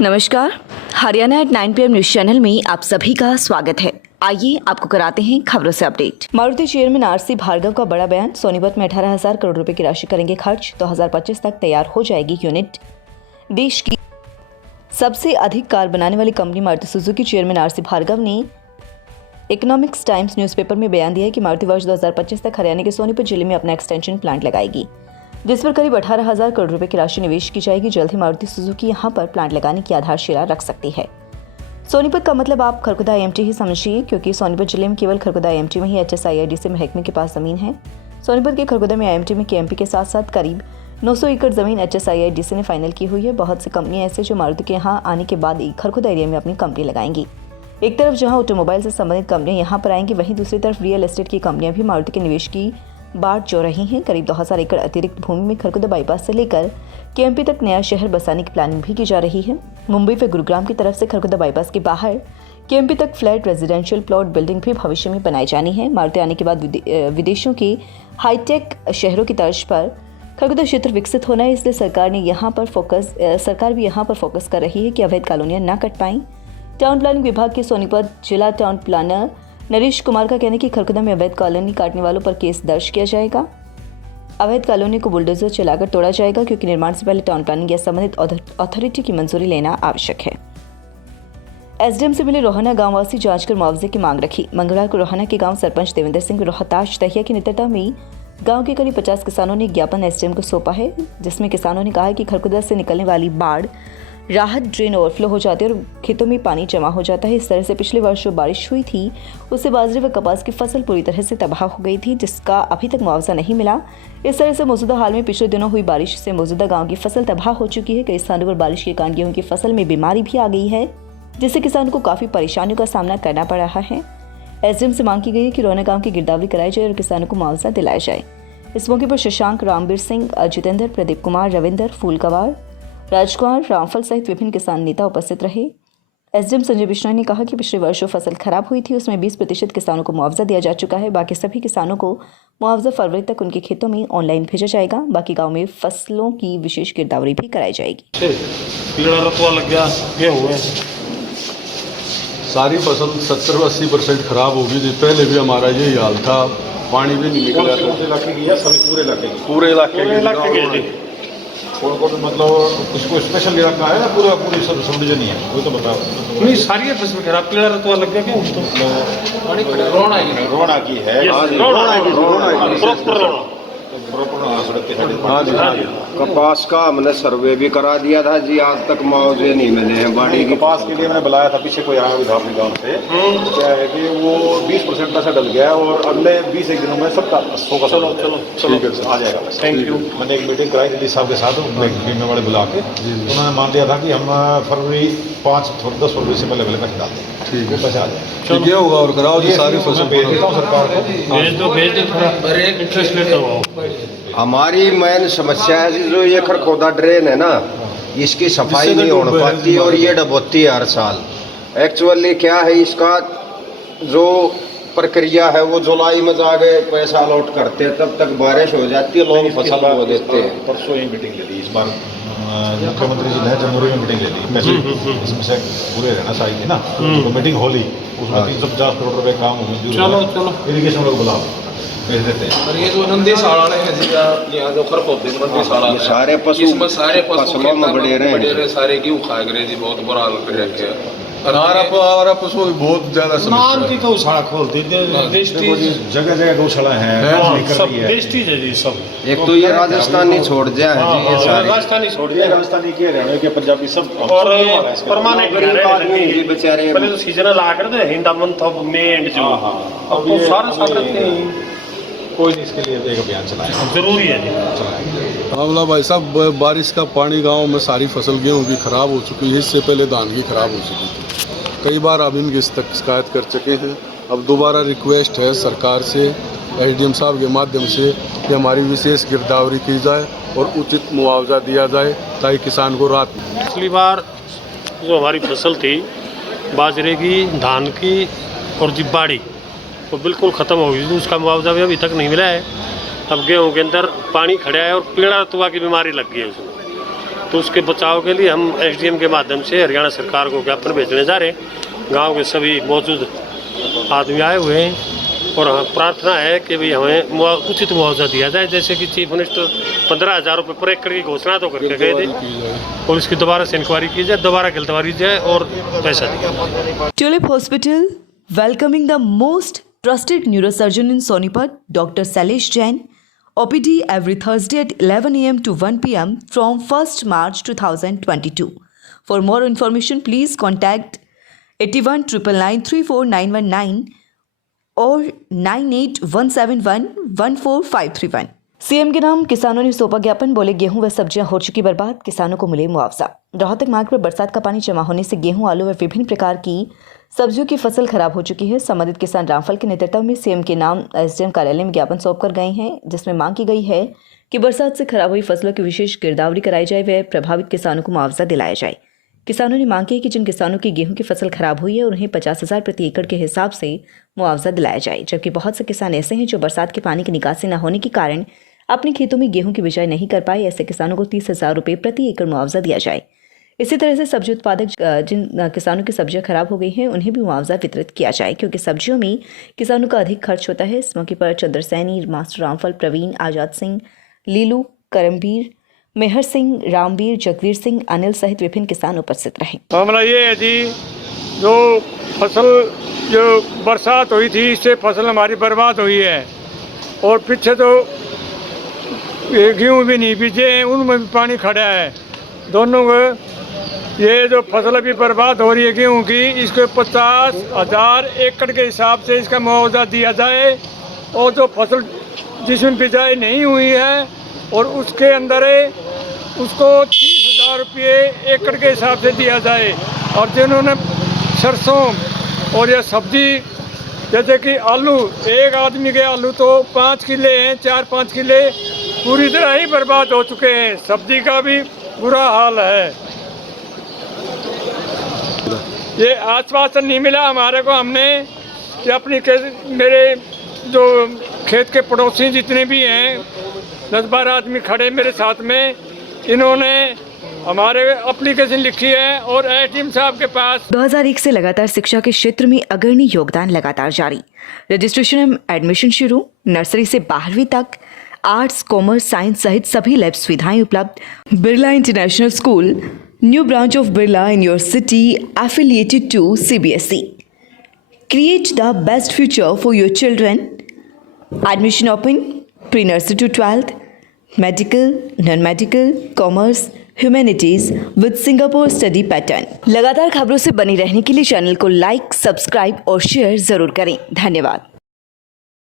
नमस्कार, Haryana at 9 PM news channel में आप सभी का स्वागत है। आइए आपको कराते हैं खबरों से update. Maruti chairman RC Bhargava का बड़ा बयान। सोनीपत में 18,000 करोड़ रुपए की राशि करेंगे खर्च, 2025 तक तैयार हो जाएगी यूनिट। देश की सबसे अधिक कार बनाने वाली company Maruti Suzuki chairman RC Bhargava ने इकोनॉमिक्स टाइम्स न्यूज़पेपर में बयान दिया है कि मारुति वर्ष 2025 तक हरियाणा के सोनीपत जिले में अपना एक्सटेंशन प्लांट लगाएगी, जिस पर करीब 18,000 करोड़ रुपए की राशि निवेश की जाएगी। जल्द ही मारुति सुजुकी यहां पर प्लांट लगाने की आधारशिला रख सकती है। सोनीपत का मतलब आप खरखुदा एएमटी ही समझिए, क्योंकि सोनीपत जिले में केवल खरखुदा एएमटी में ही HSIIDC महकमे के पास जमीन है। सोनीपत के खरखुदा में IMT में KMP के साथ साथ करीब 900 एकड़ जमीन HSIIDC ने फाइनल की हुई है। बहुत सी कंपनियां ऐसे जो मारुति के यहाँ आने के बाद खरखुदा एरिया में अपनी कंपनी लगाएंगी। एक तरफ जहाँ ऑटोमोबाइल से संबंधित कंपनियां यहाँ पर आएंगी, वहीं दूसरी तरफ रियल एस्टेट की कंपनियां भी मारुति के निवेश की बाट जो रही हैं। करीब 2000 एकड़ अतिरिक्त भूमि में खरखुदा बाईपास से लेकर KMP तक नया शहर बसाने की प्लानिंग भी की जा रही है। मुंबई व गुरुग्राम की तरफ से खरखुदा बाईपास के बाहर KMP तक फ्लैट रेजिडेंशियल प्लॉट बिल्डिंग भी भविष्य में बनाई जानी है। मारुति आने के बाद विदेशों के हाईटेक शहरों की तर्ज पर खरखुदा क्षेत्र विकसित होना है, इसलिए सरकार भी यहाँ पर फोकस कर रही है कि अवैध कॉलोनियां न कट पाएं। टाउन प्लानिंग विभाग के सोनीपत जिला टाउन प्लानर नरेश कुमार का कहना है कि खरखुदा में अवैध कॉलोनी काटने वालों पर केस दर्ज किया जाएगा। अवैध कॉलोनी को बुलडोजर चलाकर तोड़ा जाएगा, क्योंकि निर्माण से पहले टाउन प्लानिंग या संबंधित अथॉरिटी की मंजूरी लेना आवश्यक है। SDM से मिले रोहना गांववासी जांच कर मुआवजे की मांग रखी। मंगलवार को रोहना के गांव सरपंच देवेंद्र सिंह रोहताश दहिया की नेतृत्व में गांव के करीब 50 किसानों ने ज्ञापन SDM को सौंपा है, जिसमें किसानों ने कहा है कि खरखुदा से निकलने वाली बाढ़ राहत ड्रेन ओवरफ्लो हो जाती है और खेतों में पानी जमा हो जाता है। इस तरह से पिछले वर्ष जो बारिश हुई थी उससे बाजरे व कपास की फसल पूरी तरह से तबाह हो गई थी, जिसका अभी तक मुआवजा नहीं मिला। इस तरह से मौजूदा हाल में पिछले दिनों हुई बारिश से मौजूदा गांव की फसल तबाह हो चुकी है। कई स्थानों पर बारिश के कारण गेहूं की फसल में बीमारी भी आ गई है, जिससे किसानों को काफी परेशानियों का सामना करना पड़ रहा है। SDM से मांग की गई है कि रोहना गाँव की गिरदावरी कराई जाए और किसानों को मुआवजा दिलाया जाए। इस मौके पर शशांक, रामबीर सिंह, जितेंद्र, प्रदीप कुमार, रविंदर, फूलकवार, राजकुमार, रामफल सहित विभिन्न किसान नेता उपस्थित रहे। SDM संजय बिश्नोई ने कहा कि पिछले वर्ष जो फसल खराब हुई थी उसमें 20% किसानों को मुआवजा दिया जा चुका है। बाकी सभी किसानों को मुआवजा फरवरी तक उनके खेतों में ऑनलाइन भेजा जाएगा। बाकी गांव में फसलों की विशेष गिरदावरी भी कराई जाएगी। कीड़ा रतवा लग गया, गेहूं है, सारी फसल 70-80% खराब होगी थी। पहले भी हमारा यही हाल था, पानी भी नहीं निकला था। इलाके की है, सभी पूरे इलाके के कौन मतलब उसको स्पेशल इलाका है या पूरी सब डिवीजन ही है, वो तो बताओ। नहीं, सारी है फसल खराब, कीड़ा रतवा लग गया क्या तो रोना की है। कपास का हमने सर्वे भी करा दिया था जी, आज तक मुआवजे नहीं मिले हैं। बाड़ी कपास के लिए मैंने बुलाया था, पीछे कोई आया विधान गाँव से, क्या है कि वो 20% पैसा डल गया और अगले 20 दिनों में सबका 100 चलो आ जाएगा। Thank you. मैंने एक मीटिंग कराई दिल्ली साहब के साथ, में बड़े बुला के उन्होंने मान लिया था कि हम फरवरी 10 फरवरी से पहले पैसे डाल दें। ठीक है, पैसे आ जाए, ये होगा और कराओ जी सारी फसल भेज देता हूँ सरकार को, भेज दो थोड़ा इंटरेस्ट लेता हूँ। हमारी मेन समस्या है जी, जो ये खरखोदा ड्रेन है ना, इसकी सफाई नहीं हो पाती और ये डबोती है हर साल। एक्चुअली क्या है, इसका जो प्रक्रिया है वो जुलाई में जाके पैसा अलॉट करते हैं, तब तक बारिश हो जाती है, लोग फसल बो देते हैं। परसों ये मीटिंग ले ली, इस बार मुख्यमंत्री जी ने जनवरी में मीटिंग ले ली, पैसे इसमें से पूरे रहना चाहिए थी ना, तो मीटिंग हो ली, उसमें 350 करोड़ रुपए काम हो। चलो इरिगेशन लोग बुलाओ, भेज देते हैं। और ये जो नंदी साड़ा है जी, यहाँ जो खरखोदे नंदी साड़ा है, सारे पशु इसमें सारे पशु बड़े रहे, सारे गेहूँ खा गए जी, बहुत बुरा हाल कर रखे हैं। हमारा पशु बहुत ज्यादा नाम की गौशाला खोलती जगह गौशाला है, सब वेस्टेज है जी सब। एक तो ये राजस्थानी छोड़ दिया है जी, ये सारे राजस्थानी के हरियाणा के पंजाबी सब और परमानेंट बेचारे। पहले तो सीजनल आकर थे, हिंदा month of May and June, अब तो सारे साथ रहते हैं। कोई नहीं, इसके लिए एक अभियान चलाएं, जरूरी है जी। मामला भाई साहब, बारिश का पानी गांव में सारी फसल गेहूं की खराब हो चुकी है। इससे पहले धान की खराब हो चुकी थी। कई बार अब इनकी शिकायत कर चुके हैं। अब दोबारा रिक्वेस्ट है सरकार से, SDM साहब के माध्यम से, कि हमारी विशेष गिरदावरी की जाए और उचित मुआवजा दिया जाए, ताकि किसान को राहत मिले। पिछली बार जो हमारी फसल थी बाजरे की, धान की और जिब्बाड़ी, वो बिल्कुल ख़त्म हो गई थी, उसका मुआवजा भी अभी तक नहीं मिला है। अब गेहूँ के अंदर पानी खड़ा है और कीड़ा रतवा की बीमारी लग गई है उसमें, तो उसके बचाव के लिए हम एसडीएम के माध्यम से हरियाणा सरकार को ज्ञापन भेजने जा रहे हैं। गांव के सभी मौजूद आदमी आए हुए हैं और प्रार्थना है कि भाई हमें उचित मुआवजा दिया जाए। जैसे कि चीफ मिनिस्टर 15,000 रुपये पर एकड़ की घोषणा तो करके गए थे और इसकी दोबारा से इंक्वायरी की जाए, दोबारा गिरफ्तारी जाए और पैसा दिया। Tulip Hospital welcoming the most trusted neurosurgeon in Sonipat, Dr. Sailesh Jain. OPD every Thursday at 11 a.m. to 1 p.m. from 1st March 2022. For more information, please contact 81 999 34919 और 9817114531। सीएम के नाम किसानों ने सौंपा ज्ञापन, बोले गेहूं व सब्जियां हो चुकी बर्बाद, किसानों को मिले मुआवजा। रोहतक मार्ग पर बरसात का पानी जमा होने से गेहूं, आलू व विभिन्न प्रकार की सब्जियों की फसल खराब हो चुकी है। संबंधित किसान रामफल के नेतृत्व में सीएम के नाम एसडीएम कार्यालय में ज्ञापन सौंप कर गए हैं, जिसमें मांग की गई है कि बरसात से खराब हुई फसलों की विशेष गिरदावरी कराई जाए व प्रभावित किसानों को मुआवजा दिलाया जाए। किसानों ने मांग की कि जिन किसानों की गेहूं की फसल खराब हुई है उन्हें 50,000 प्रति एकड़ के हिसाब से मुआवजा दिलाया जाए, जबकि बहुत से किसान ऐसे हैं जो बरसात के पानी की निकासी न होने के कारण अपने खेतों में गेहूं की बिजाई नहीं कर पाए। ऐसे किसानों को 30,000 रुपये प्रति एकड़ मुआवजा दिया जाए। इसी तरह से सब्जी उत्पादक जिन किसानों की सब्जियां खराब हो गई हैं उन्हें भी मुआवजा वितरित किया जाए, क्योंकि सब्जियों में किसानों का अधिक खर्च होता है। इस मौके पर चंद्र सैनी, मास्टर रामफल, प्रवीण, आजाद सिंह, लीलू, करमवीर, मेहर सिंह, रामवीर, जगवीर सिंह, अनिल सहित विभिन्न किसान उपस्थित रहे। मामला ये है जी, जो फसल जो बरसात हुई थी इससे फसल हमारी बर्बाद हुई है और पीछे तो गेहूँ भी नहीं बीजे हैं, उनमें भी पानी खड़ा है। दोनों को ये जो फसल अभी बर्बाद हो रही है गेहूँ की, इसको 50,000 एकड़ के हिसाब से इसका मुआवजा दिया जाए और जो फसल जिसमें बिजाई नहीं हुई है और उसके अंदर उसको 30,000 रुपये एकड़ के हिसाब से दिया जाए। और जिन्होंने सरसों और यह सब्जी जैसे कि आलू, एक आदमी के आलू तो 5 किले हैं, 4-5 किले पूरी तरह ही बर्बाद हो चुके हैं। सब्जी का भी बुरा हाल है। ये आश्वासन नहीं मिला हमारे को, हमने कि अपनी मेरे जो खेत के पड़ोसी जितने भी हैं 10-12 आदमी खड़े मेरे साथ में, इन्होंने हमारे एप्लीकेशन लिखी है और एसडीएम साहब के पास 2001 से लगातार शिक्षा के क्षेत्र में अग्रणी योगदान लगातार जारी। रजिस्ट्रेशन एवं एडमिशन शुरू, नर्सरी से 12वीं तक, आर्ट्स, कॉमर्स, साइंस सहित सभी लैब सुविधाएं उपलब्ध। Birla international school, new branch of Birla in your city, affiliated to CBSE. Create the best future for your children. Admission open, pre-nursery to 12th, medical, non-medical, commerce, humanities with Singapore study pattern. लगातार खबरों से बनी रहने के लिए channel को like, subscribe और share जरूर करें। धन्यवाद।